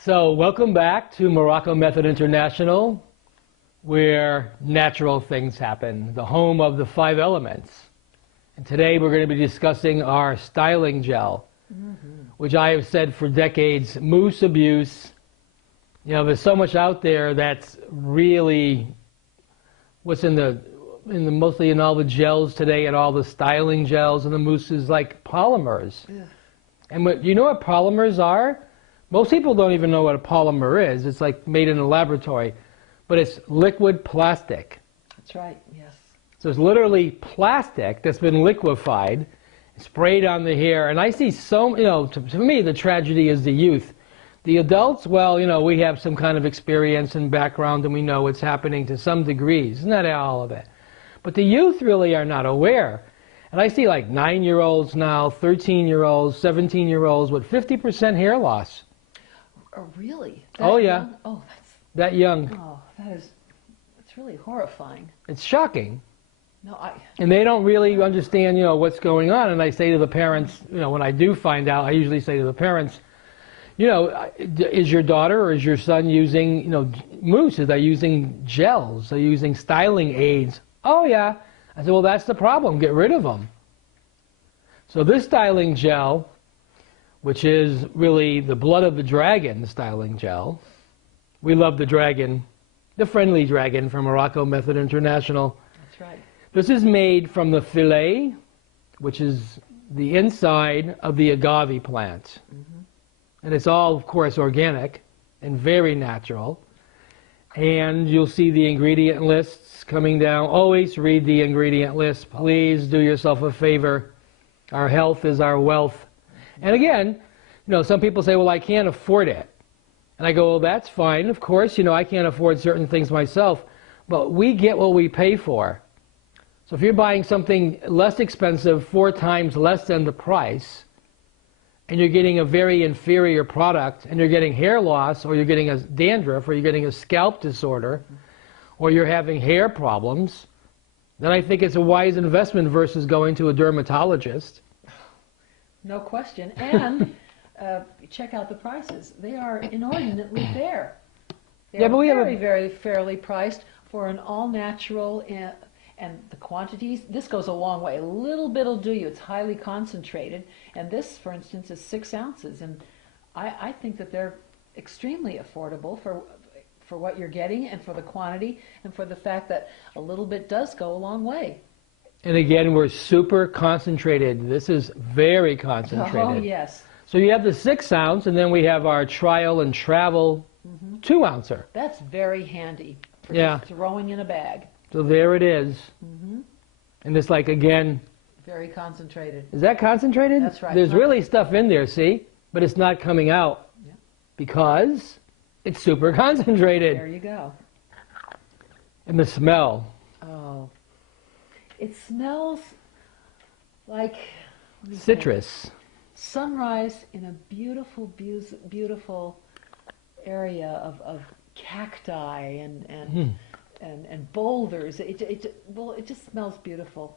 So welcome back to Morrocco Method International, where natural things happen, the home of the 5 elements. And today we're going to be discussing our styling gel, which I have said for decades, mousse abuse. You know, there's so much out there that's really what's mostly in all the gels today and all the styling gels and the mousses, like polymers. Yeah. And you know what polymers are? Most people don't even know what a polymer is. It's like made in a laboratory, but it's liquid plastic. That's right, yes. So it's literally plastic that's been liquefied, sprayed on the hair. And I see to me, the tragedy is the youth. The adults, well, we have some kind of experience and background and we know what's happening to some degrees, not all of it. But the youth really are not aware. And I see like 9-year-olds now, 13-year-olds, 17-year-olds with 50% hair loss. Oh, really? Oh, yeah. Young? Oh, that's... That young. Oh, it's really horrifying. It's shocking. No, And they don't really understand, what's going on. And I say to the parents, when I do find out, I usually say to the parents, is your daughter or is your son using, mousse? Are they using gels? Are they using styling aids? Oh, yeah. I said, well, that's the problem. Get rid of them. So this styling gel, which is really the blood of the dragon styling gel. We love the dragon, the friendly dragon from Morrocco Method International. That's right. This is made from the fillet, which is the inside of the agave plant. And it's all, of course, organic and very natural. And you'll see the ingredient lists coming down. Always read the ingredient list. Please do yourself a favor. Our health is our wealth. And again, some people say, well, I can't afford it. And I go, well, that's fine. Of course, I can't afford certain things myself. But we get what we pay for. So if you're buying something less expensive, 4 times less than the price, and you're getting a very inferior product, and you're getting hair loss, or you're getting a dandruff, or you're getting a scalp disorder, or you're having hair problems, then I think it's a wise investment versus going to a dermatologist. No question. And check out the prices. They are inordinately fair. They're very fairly priced for an all-natural, and the quantities, this goes a long way. A little bit will do you. It's highly concentrated. And this, for instance, is 6 ounces. And I think that they're extremely affordable for what you're getting and for the quantity and for the fact that a little bit does go a long way. And again, we're super concentrated. This is very concentrated. Oh, yes. So you have the 6 ounce, and then we have our trial and travel 2 ouncer. That's very handy for just throwing in a bag. So there it is. And it's like, again... Very concentrated. Is that concentrated? That's right. There's really stuff in there, see? But it's not coming out because it's super concentrated. There you go. And the smell. Oh. It smells like citrus. Sunrise in a beautiful, beautiful area of cacti and boulders. It just smells beautiful.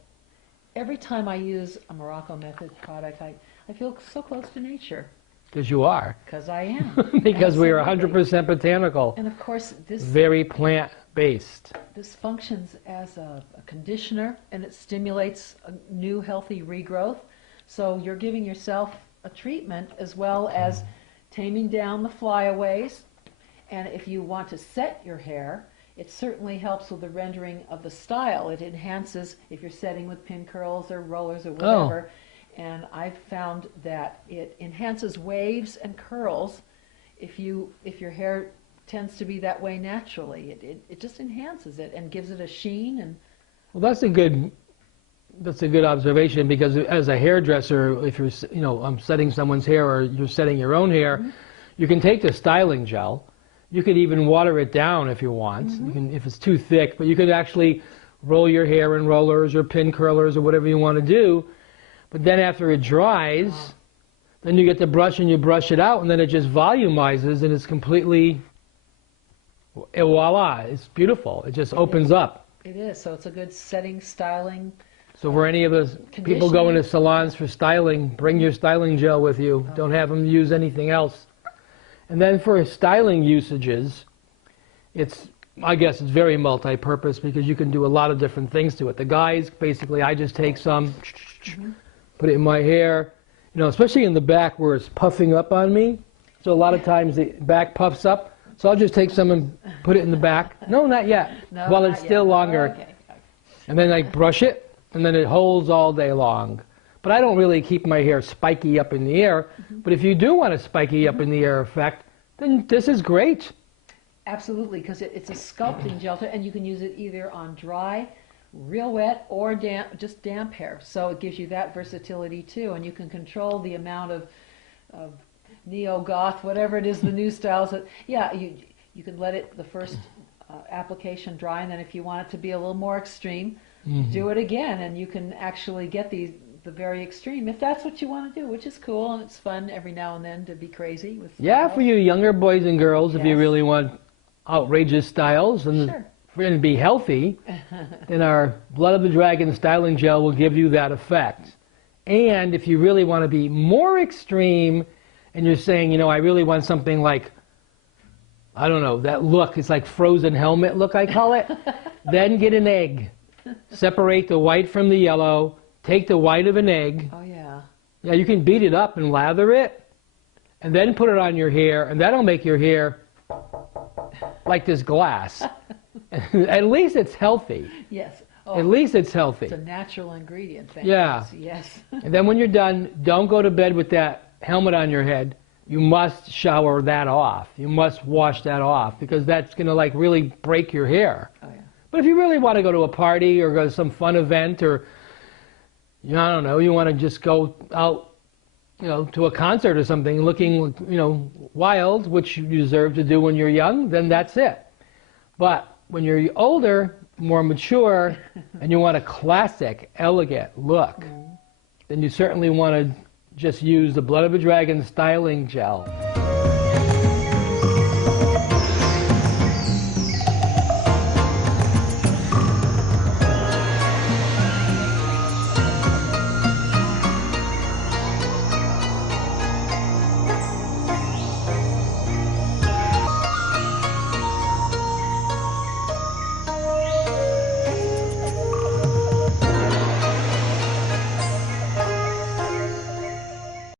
Every time I use a Morrocco Method product, I feel so close to nature. Because you are. Because I am. Because we are 100% botanical. And of course, this... Very plant-based. This functions as a conditioner, and it stimulates a new healthy regrowth. So you're giving yourself a treatment as well as taming down the flyaways. And if you want to set your hair, it certainly helps with the rendering of the style. It enhances if you're setting with pin curls or rollers or whatever. And I've found that it enhances waves and curls if your hair tends to be that way naturally. It just enhances it and gives it a sheen. And well, that's a good observation, because as a hairdresser, if you're I'm setting someone's hair or you're setting your own hair, you can take the styling gel. You could even water it down if you want, if it's too thick, but you could actually roll your hair in rollers or pin curlers or whatever you want to do. But then after it dries, then you get the brush and you brush it out, and then it just volumizes, and it's completely, voila, it's beautiful. It just opens up. It is, so it's a good setting, styling. So for any of the people going to salons for styling, bring your styling gel with you. Don't have them use anything else. And then for styling usages, I guess it's very multi-purpose because you can do a lot of different things to it. The guys, basically, I just take some, put it in my hair, especially in the back where it's puffing up on me. So a lot of times the back puffs up. So I'll just take some and put it in the back. No, not yet. No, while not it's still yet. longer. Okay. And then I brush it, and then it holds all day long. But I don't really keep my hair spiky up in the air. But if you do want a spiky up in the air effect, then this is great. Absolutely, because it's a sculpting gel, and you can use it either on dry, real wet, or just damp hair. So it gives you that versatility too, and you can control the amount of neo-goth, whatever it is, the new styles. You can let it, the first application dry, and then if you want it to be a little more extreme, do it again, and you can actually get the very extreme if that's what you want to do, which is cool, and it's fun every now and then to be crazy with styles. For you younger boys and girls, if you Yes. really want outrageous styles and Sure. be healthy, then our Blood of the Dragon styling gel will give you that effect. And if you really want to be more extreme and you're saying, I really want something like, I don't know, that look, it's like frozen helmet look, I call it, then get an egg. Separate the white from the yellow, take the white of an egg. Oh, yeah. Yeah, you can beat it up and lather it, and then put it on your hair, and that'll make your hair like this glass. At least it's healthy. Yes. Oh, At least it's healthy. it's a natural ingredient. Thank Yeah. you. Yes. And then when you're done, don't go to bed with that helmet on your head. You must shower that off. You must wash that off because that's going to really break your hair. Oh, yeah. But if you really want to go to a party or go to some fun event or, I don't know, you want to just go out, to a concert or something looking, wild, which you deserve to do when you're young, then that's it. But when you're older, more mature, and you want a classic, elegant look, then you certainly want to just use the Blood of a Dragon styling gel.